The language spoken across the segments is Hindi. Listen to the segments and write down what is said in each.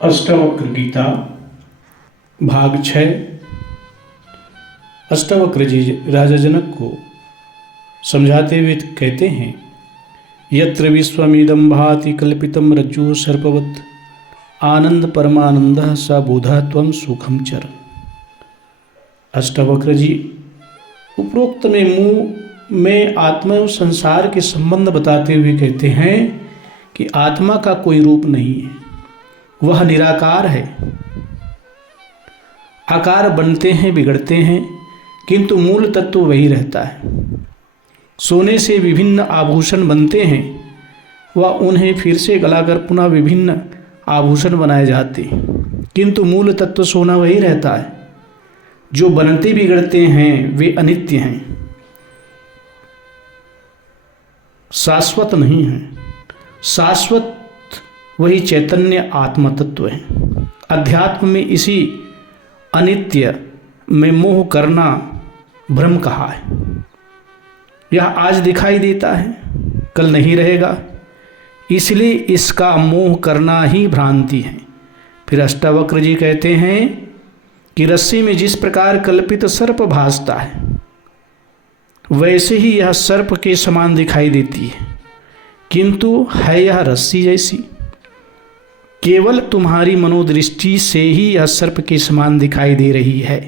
अष्टावक्र गीता भाग 6। अष्टावक्र जी राजा जनक को समझाते हुए कहते हैं, यत्र विश्वमिदं भाति कल्पितं रज्जु सर्पवत् आनंद परमानंदः स बोधा त्वं सुखम चर। अष्टावक्र जी उपरोक्त में मुँह में आत्मा और संसार के संबंध बताते हुए कहते हैं कि आत्मा का कोई रूप नहीं है, वह निराकार है। आकार बनते हैं, बिगड़ते हैं, किंतु मूल तत्व वही रहता है। सोने से विभिन्न आभूषण बनते हैं, वह उन्हें फिर से गलाकर पुनः विभिन्न आभूषण बनाए जाते हैं, किंतु मूल तत्व सोना वही रहता है। जो बनते बिगड़ते हैं वे अनित्य हैं, शाश्वत नहीं हैं। शाश्वत वही चैतन्य आत्म तत्व है। अध्यात्म में इसी अनित्य में मोह करना भ्रम कहा है। यह आज दिखाई देता है, कल नहीं रहेगा, इसलिए इसका मोह करना ही भ्रांति है। फिर अष्टावक्र जी कहते हैं कि रस्सी में जिस प्रकार कल्पित सर्प भासता है, वैसे ही यह सर्प के समान दिखाई देती है, किंतु है यह रस्सी जैसी। केवल तुम्हारी मनोदृष्टि से ही यह सर्प के समान दिखाई दे रही है।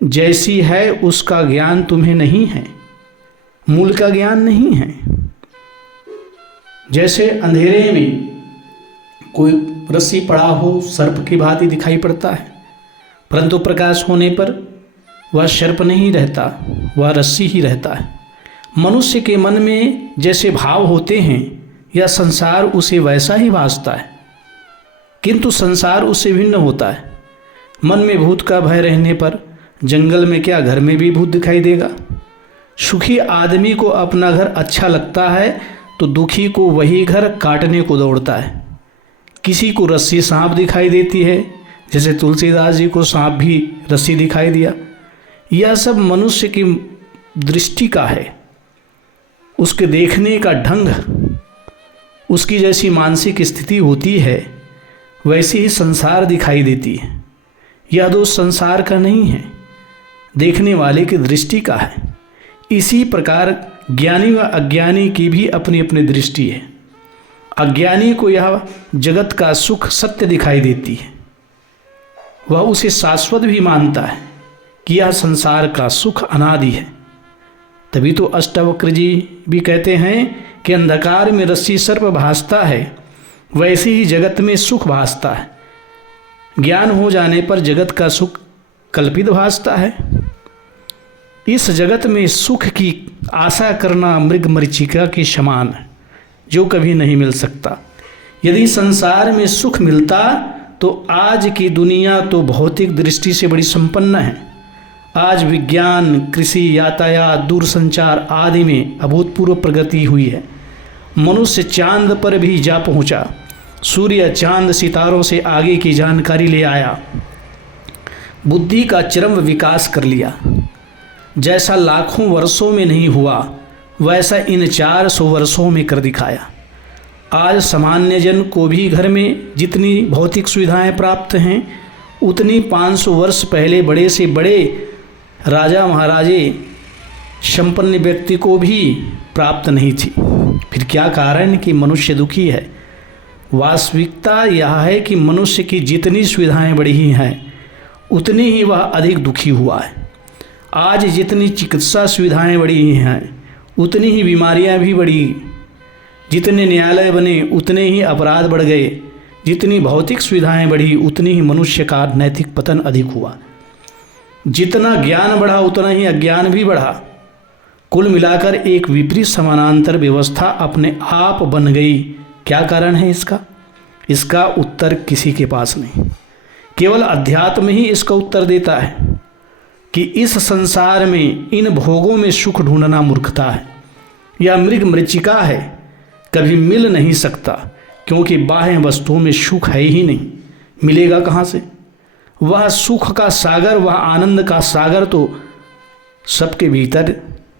जैसी है उसका ज्ञान तुम्हें नहीं है, मूल का ज्ञान नहीं है। जैसे अंधेरे में कोई रस्सी पड़ा हो, सर्प की भांति दिखाई पड़ता है, परंतु प्रकाश होने पर वह सर्प नहीं रहता, वह रस्सी ही रहता है। मनुष्य के मन में जैसे भाव होते हैं, यह संसार उसे वैसा ही भासता है, किंतु संसार उससे भिन्न होता है। मन में भूत का भय रहने पर जंगल में क्या, घर में भी भूत दिखाई देगा। सुखी आदमी को अपना घर अच्छा लगता है तो दुखी को वही घर काटने को दौड़ता है। किसी को रस्सी सांप दिखाई देती है, जैसे तुलसीदास जी को सांप भी रस्सी दिखाई दिया। यह सब मनुष्य की दृष्टि का है, उसके देखने का ढंग, उसकी जैसी मानसिक स्थिति होती है वैसे ही संसार दिखाई देती है। यह दोष संसार का नहीं है, देखने वाले की दृष्टि का है। इसी प्रकार ज्ञानी व अज्ञानी की भी अपनी अपनी दृष्टि है। अज्ञानी को यह जगत का सुख सत्य दिखाई देती है, वह उसे शाश्वत भी मानता है कि यह संसार का सुख अनादि है। तभी तो अष्टावक्र जी भी कहते हैं कि अंधकार में रस्सी सर्प भासता है, वैसे ही जगत में सुख भासता है। ज्ञान हो जाने पर जगत का सुख कल्पित भासता है। इस जगत में सुख की आशा करना मृग मरीचिका के समान है, जो कभी नहीं मिल सकता। यदि संसार में सुख मिलता तो आज की दुनिया तो भौतिक दृष्टि से बड़ी संपन्न है। आज विज्ञान, कृषि, यातायात, दूरसंचार आदि में अभूतपूर्व प्रगति हुई है। मनुष्य चांद पर भी जा पहुंचा, सूर्य, चांद, सितारों से आगे की जानकारी ले आया, बुद्धि का चरम विकास कर लिया। जैसा लाखों वर्षों में नहीं हुआ, वैसा इन 400 वर्षों में कर दिखाया। आज सामान्य जन को भी घर में जितनी भौतिक सुविधाएं प्राप्त हैं, उतनी 500 वर्ष पहले बड़े से बड़े राजा महाराजे संपन्न व्यक्ति को भी प्राप्त नहीं थी। फिर क्या कारण कि मनुष्य दुखी है? वास्तविकता यह है कि मनुष्य की जितनी सुविधाएं बढ़ी हैं, उतनी ही वह अधिक दुखी हुआ है। आज जितनी चिकित्सा सुविधाएं बढ़ी हैं, उतनी ही बीमारियां भी बढ़ी। जितने न्यायालय बने, उतने ही अपराध बढ़ गए। जितनी भौतिक सुविधाएं बढ़ी, उतनी ही मनुष्य का नैतिक पतन अधिक हुआ। जितना ज्ञान बढ़ा, उतना ही अज्ञान भी बढ़ा। कुल मिलाकर एक विपरीत समानांतर व्यवस्था अपने आप बन गई। क्या कारण है इसका? इसका उत्तर किसी के पास नहीं, केवल अध्यात्म ही इसका उत्तर देता है कि इस संसार में इन भोगों में सुख ढूंढना मूर्खता है। यह मृग मरीचिका है, कभी मिल नहीं सकता, क्योंकि बाह्य वस्तुओं में सुख है ही नहीं। मिलेगा कहाँ से? वह सुख का सागर, वह आनंद का सागर तो सबके भीतर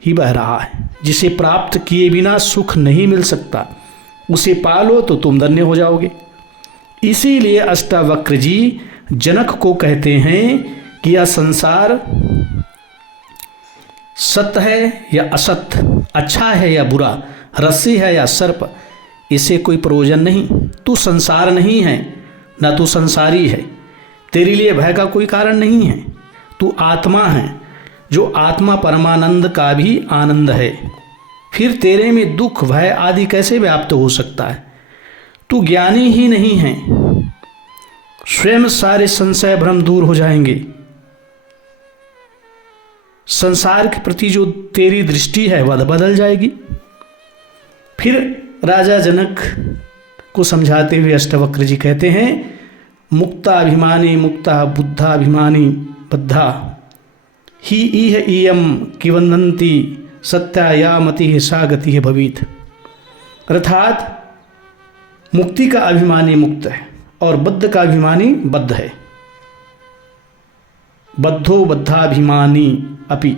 ही बह रहा है, जिसे प्राप्त किए बिना सुख नहीं मिल सकता। उसे पालो तो तुम धन्य हो जाओगे। इसीलिए अष्टावक्र जी जनक को कहते हैं कि यह संसार सत्य है या असत्य, अच्छा है या बुरा, रस्सी है या सर्प, इसे कोई प्रयोजन नहीं। तू संसार नहीं है, न तू संसारी है, तेरे लिए भय का कोई कारण नहीं है। तू आत्मा है, जो आत्मा परमानंद का भी आनंद है। फिर तेरे में दुख भय आदि कैसे व्याप्त हो सकता है? तू ज्ञानी ही नहीं है। स्वयं सारे संशय भ्रम दूर हो जाएंगे। संसार के प्रति जो तेरी दृष्टि है वह बदल जाएगी। फिर राजा जनक को समझाते हुए अष्टावक्र जी कहते हैं, मुक्ताभिमानी मुक्ता बुद्धाभिमानी बद्धा ही इह इयम किवंदंती सत्या या मति सा गति भवीत। अर्थात मुक्ति का अभिमानी मुक्त है और बद्ध का अभिमानी बद्ध है। बद्धो बद्धाभिमानी अपि,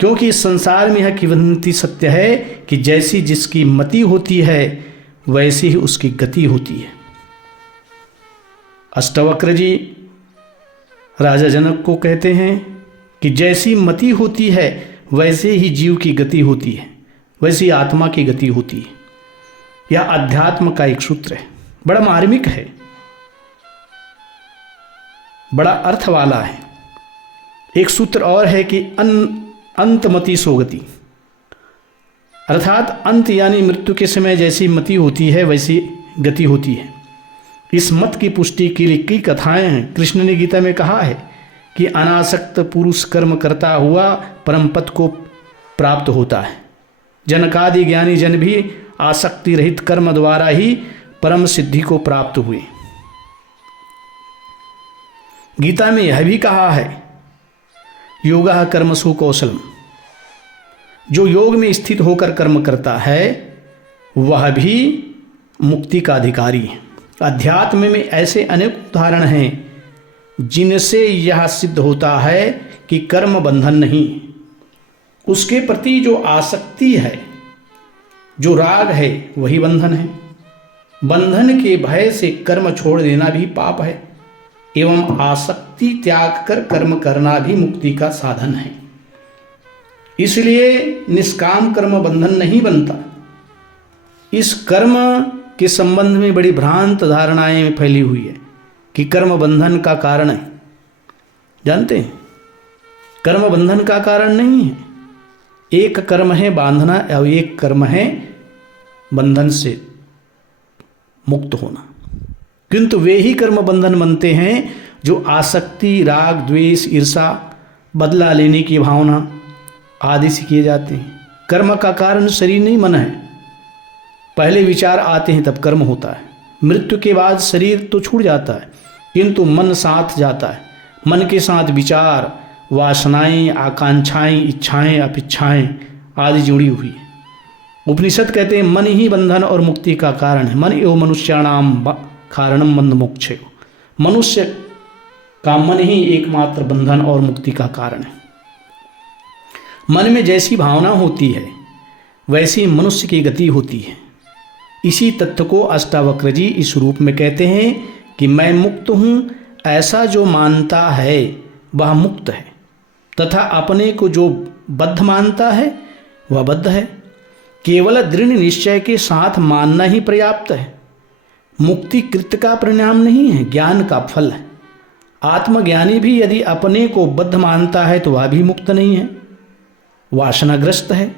क्योंकि इस संसार में यह किवंदंती सत्य है कि जैसी जिसकी मति होती है वैसी ही उसकी गति होती है। अष्टावक्र जी राजा जनक को कहते हैं कि जैसी मति होती है वैसे ही जीव की गति होती है, वैसी आत्मा की गति होती है। यह अध्यात्म का एक सूत्र है, बड़ा मार्मिक है, बड़ा अर्थ वाला है। एक सूत्र और है कि अंतमति सोगति, अर्थात अंत यानी मृत्यु के समय जैसी मति होती है वैसी गति होती है। इस मत की पुष्टि के लिए कई कथाएं हैं। कृष्ण ने गीता में कहा है कि अनासक्त पुरुष कर्म करता हुआ परम पद को प्राप्त होता है। जनकादि ज्ञानी जन भी आसक्ति रहित कर्म द्वारा ही परम सिद्धि को प्राप्त हुए। गीता में यह भी कहा है, योगः कर्मसु कौशलम, जो योग में स्थित होकर कर्म करता है वह भी मुक्ति का अधिकारी है। अध्यात्म में ऐसे अनेक उदाहरण हैं जिनसे यह सिद्ध होता है कि कर्म बंधन नहीं, उसके प्रति जो आसक्ति है, जो राग है, वही बंधन है। बंधन के भय से कर्म छोड़ देना भी पाप है एवं आसक्ति त्याग कर कर्म करना भी मुक्ति का साधन है। इसलिए निष्काम कर्म बंधन नहीं बनता। इस कर्म के संबंध में बड़ी भ्रांत धारणाएं फैली हुई है कि कर्म बंधन का कारण है। जानते हैं, कर्म बंधन का कारण नहीं है। एक कर्म है बांधना और एक कर्म है बंधन से मुक्त होना। किंतु वे ही कर्म बंधन बनते हैं जो आसक्ति, राग, द्वेष, ईर्षा, बदला लेने की भावना आदि से किए जाते हैं। कर्म का कारण शरीर नहीं, मन है। पहले विचार आते हैं तब कर्म होता है। मृत्यु के बाद शरीर तो छूट जाता है किंतु मन साथ जाता है। मन के साथ विचार, वासनाएं, आकांक्षाएं, इच्छाएं, अपिच्छाएं आदि जुड़ी हुई है। उपनिषद कहते हैं मन ही बंधन और मुक्ति का कारण है। मन एवं मनुष्याणाम कारणम बंध मोक्षे, मनुष्य का मन ही एकमात्र बंधन और मुक्ति का कारण है। मन में जैसी भावना होती है वैसी मनुष्य की गति होती है। इसी तथ्य को अष्टावक्र जी इस रूप में कहते हैं कि मैं मुक्त हूँ, ऐसा जो मानता है वह मुक्त है, तथा अपने को जो बद्ध मानता है वह बद्ध है। केवल दृढ़ निश्चय के साथ मानना ही पर्याप्त है। मुक्ति कृत्य का परिणाम नहीं है, ज्ञान का फल है। आत्मज्ञानी भी यदि अपने को बद्ध मानता है तो वह भी मुक्त नहीं है, वासनाग्रस्त है।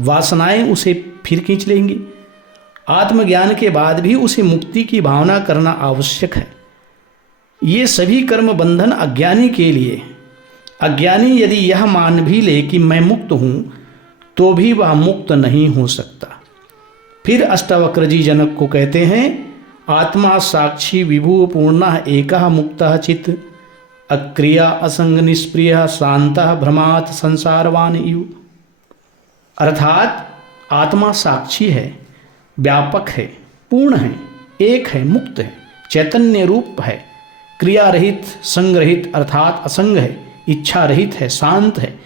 वासनाएं उसे फिर खींच लेंगी। आत्मज्ञान के बाद भी उसे मुक्ति की भावना करना आवश्यक है। ये सभी कर्म बंधन अज्ञानी के लिए। अज्ञानी यदि यह मान भी ले कि मैं मुक्त हूँ तो भी वह मुक्त नहीं हो सकता। फिर अष्टावक्र जी जनक को कहते हैं, आत्मा साक्षी विभु पूर्ण एकः मुक्तः चित् अक्रिया असंग निष्प्रिय शांतः भ्रमात् संसारवान इव। अर्थात आत्मा साक्षी है, व्यापक है, पूर्ण है, एक है, मुक्त है, चैतन्य रूप है, क्रिया रहित, संग रहित अर्थात असंग है, इच्छा रहित है, शांत है,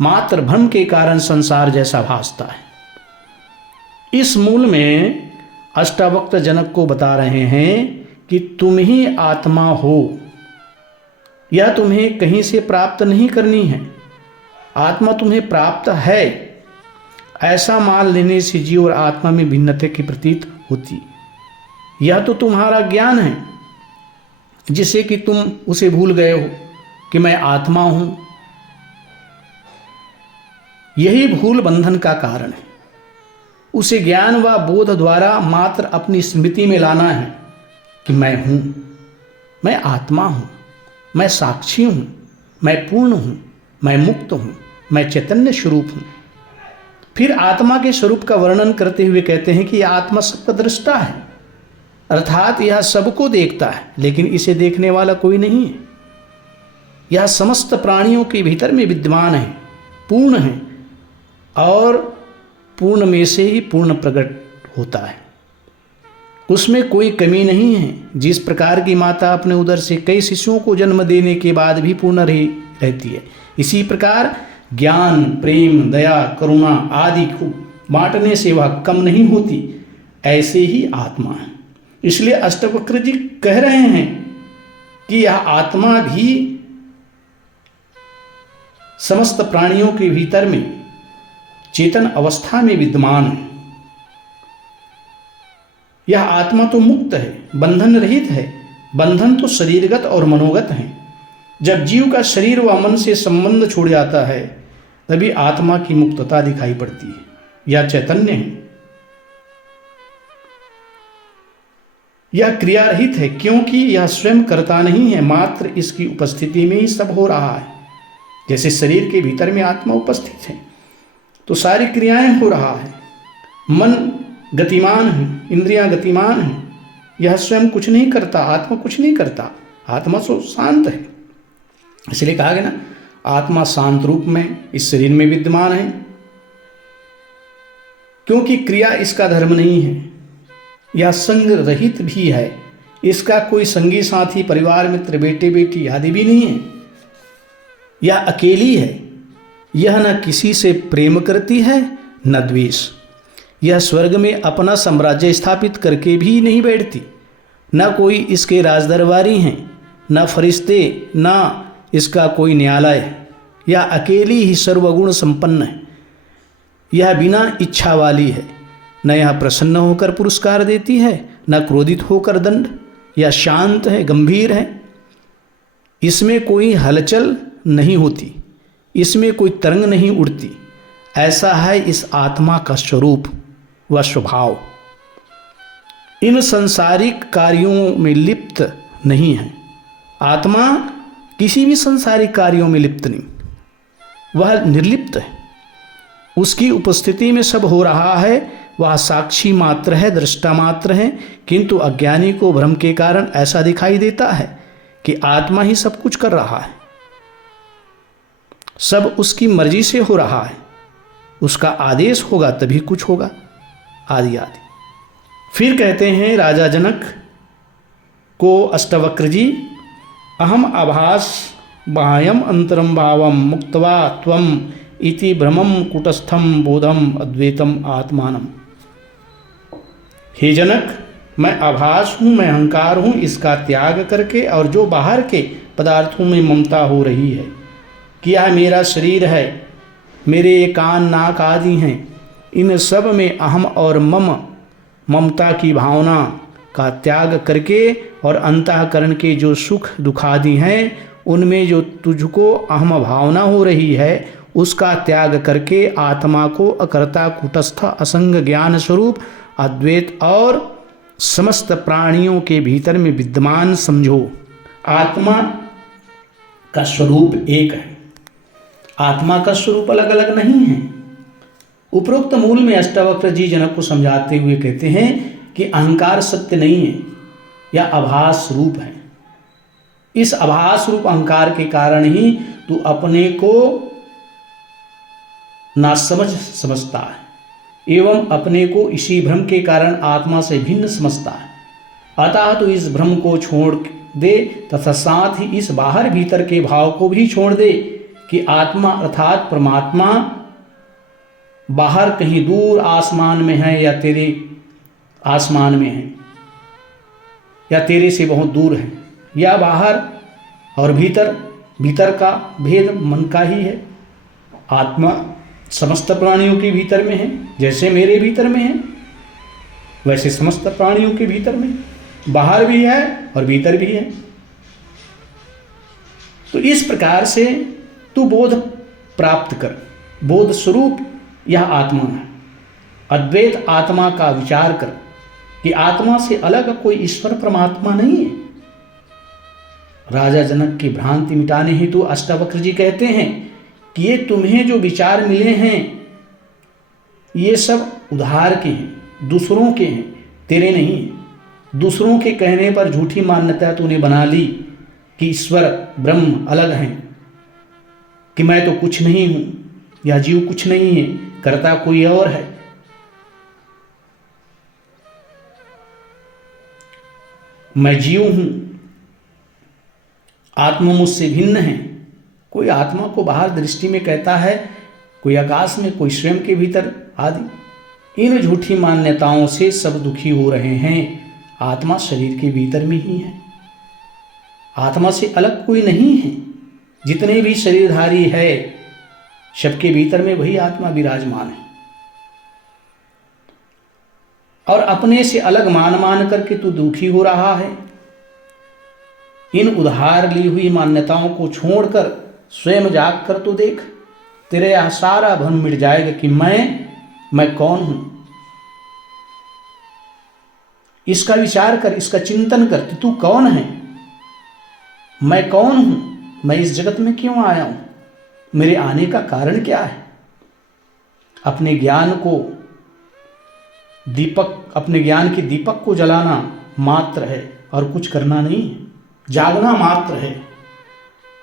मात्र भ्रम के कारण संसार जैसा भासता है। इस मूल में अष्टावक्र जनक को बता रहे हैं कि तुम ही आत्मा हो, यह तुम्हें कहीं से प्राप्त नहीं करनी है, आत्मा तुम्हें प्राप्त है। ऐसा मान लेने से जीव और आत्मा में भिन्नता की प्रतीत होती। यह तो तुम्हारा ज्ञान है जिसे कि तुम उसे भूल गए हो कि मैं आत्मा हूं। यही भूल बंधन का कारण है। उसे ज्ञान व बोध द्वारा मात्र अपनी स्मृति में लाना है कि मैं हूं, मैं आत्मा हूं, मैं साक्षी हूं, मैं पूर्ण हूं, मैं मुक्त हूं, मैं चैतन्य स्वरूप हूं। फिर आत्मा के स्वरूप का वर्णन करते हुए कहते हैं कि यह आत्मा सबका दृष्टा है, अर्थात यह सबको देखता है लेकिन इसे देखने वाला कोई नहीं है। यह समस्त प्राणियों के भीतर में विद्यमान है, पूर्ण है और पूर्ण में से ही पूर्ण प्रकट होता है। उसमें कोई कमी नहीं है। जिस प्रकार की माता अपने उदर से कई शिशुओं को जन्म देने के बाद भी पूर्ण रहती है, इसी प्रकार ज्ञान, प्रेम, दया, करुणा आदि को बांटने से वह कम नहीं होती। ऐसे ही आत्मा है। इसलिए अष्टवक्र जी कह रहे हैं कि यह आत्मा भी समस्त प्राणियों के भीतर में चेतन अवस्था में विद्यमान है। यह आत्मा तो मुक्त है, बंधन रहित है। बंधन तो शरीरगत और मनोगत है। जब जीव का शरीर व मन से संबंध छोड़ जाता है तभी आत्मा की मुक्तता दिखाई पड़ती है। यह चैतन्य है। यह क्रिया रहित है क्योंकि यह स्वयं करता नहीं है, मात्र इसकी उपस्थिति में ही सब हो रहा है। जैसे शरीर के भीतर में आत्मा उपस्थित है तो सारी क्रियाएं हो रहा है। मन गतिमान है, इंद्रियां गतिमान हैं। यह स्वयं कुछ नहीं करता, आत्मा कुछ नहीं करता। आत्मा तो शांत है। इसलिए कहा गया ना, आत्मा शांत रूप में इस शरीर में विद्यमान है क्योंकि क्रिया इसका धर्म नहीं है। यह संग रहित भी है। इसका कोई संगी साथी, परिवार मित्र, बेटे बेटी आदि भी नहीं है। यह अकेली है। यह न किसी से प्रेम करती है न द्वेष। यह स्वर्ग में अपना साम्राज्य स्थापित करके भी नहीं बैठती। न कोई इसके राजदरबारी हैं, न फरिश्ते, न इसका कोई न्यायालय है। यह अकेली ही सर्वगुण संपन्न है। यह बिना इच्छा वाली है। न यह प्रसन्न होकर पुरस्कार देती है, न क्रोधित होकर दंड। यह शांत है, गंभीर है। इसमें कोई हलचल नहीं होती, इसमें कोई तरंग नहीं उड़ती। ऐसा है इस आत्मा का स्वरूप व स्वभाव। इन संसारिक कार्यों में लिप्त नहीं है। आत्मा किसी भी संसारिक कार्यों में लिप्त नहीं, वह निर्लिप्त है। उसकी उपस्थिति में सब हो रहा है। वह साक्षी मात्र है, दृष्टा मात्र है। किंतु अज्ञानी को भ्रम के कारण ऐसा दिखाई देता है कि आत्मा ही सब कुछ कर रहा है, सब उसकी मर्जी से हो रहा है, उसका आदेश होगा तभी कुछ होगा, आदि आदि। फिर कहते हैं राजा जनक को अष्टवक्र जी, अहम आभास बाह्यम अंतरम भावम मुक्त्वा त्वम इति भ्रमम कुटस्थम बोधम अद्वैतम आत्मानम। हे जनक, मैं आभास हूँ, मैं अहंकार हूँ, इसका त्याग करके और जो बाहर के पदार्थों में ममता हो रही है कि यह मेरा शरीर है, मेरे कान नाक आदि हैं, इन सब में अहम और ममता की भावना का त्याग करके और अंतःकरण के जो सुख दुखादि हैं उनमें जो तुझको अहम भावना हो रही है उसका त्याग करके आत्मा को अकर्ता कूटस्थ असंग ज्ञान स्वरूप अद्वैत और समस्त प्राणियों के भीतर में विद्यमान समझो। आत्मा का स्वरूप एक है, आत्मा का स्वरूप अलग अलग नहीं है। उपरोक्त मूल में अष्टावक्र जी जनक को समझाते हुए कहते हैं कि अहंकार सत्य नहीं है, यह आभास रूप है। इस आभास रूप अहंकार के कारण ही तू अपने को नासमझ समझता है एवं अपने को इसी भ्रम के कारण आत्मा से भिन्न समझता है। अतः तो इस भ्रम को छोड़ दे तथा साथ ही इस बाहर भीतर के भाव को भी छोड़ दे कि आत्मा अर्थात परमात्मा बाहर कहीं दूर आसमान में है या तेरे आसमान में हैं या तेरे से बहुत दूर हैं, या बाहर और भीतर, भीतर का भेद मन का ही है। आत्मा समस्त प्राणियों के भीतर में है, जैसे मेरे भीतर में है वैसे समस्त प्राणियों के भीतर में, बाहर भी है और भीतर भी है। तो इस प्रकार से तू बोध प्राप्त कर। बोध स्वरूप यह आत्मा है। अद्वैत आत्मा का विचार कर कि आत्मा से अलग कोई ईश्वर परमात्मा नहीं है। राजा जनक की भ्रांति मिटाने हेतु अष्टावक्र जी कहते हैं कि ये तुम्हें जो विचार मिले हैं ये सब उधार के हैं, दूसरों के हैं, तेरे नहीं हैं। दूसरों के कहने पर झूठी मान्यता तूने बना ली कि ईश्वर ब्रह्म अलग हैं, कि मैं तो कुछ नहीं हूं या जीव कुछ नहीं है, करता कोई और है। मैं जीव हूं, आत्मा मुझसे भिन्न है। कोई आत्मा को बाहर दृष्टि में कहता है, कोई आकाश में, कोई स्वयं के भीतर आदि। इन झूठी मान्यताओं से सब दुखी हो रहे हैं। आत्मा शरीर के भीतर में ही है, आत्मा से अलग कोई नहीं है। जितने भी शरीरधारी है सबके भीतर में वही आत्मा विराजमान है। और अपने से अलग मान करके तू दुखी हो रहा है। इन उधार ली हुई मान्यताओं को छोड़कर स्वयं जाग कर तो देख, तेरे यह सारा भ्रम मिट जाएगा कि मैं कौन हूं। इसका विचार कर, इसका चिंतन कर कि तू कौन है, मैं कौन हूं, मैं इस जगत में क्यों आया हूं, मेरे आने का कारण क्या है। अपने ज्ञान की दीपक को जलाना मात्र है और कुछ करना नहीं है, जागना मात्र है।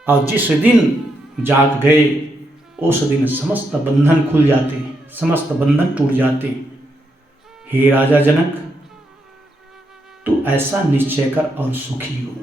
और जिस दिन जाग गए उस दिन समस्त बंधन खुल जाते हैं, समस्त बंधन टूट जाते हैं। हे राजा जनक, तू ऐसा निश्चय कर और सुखी हो।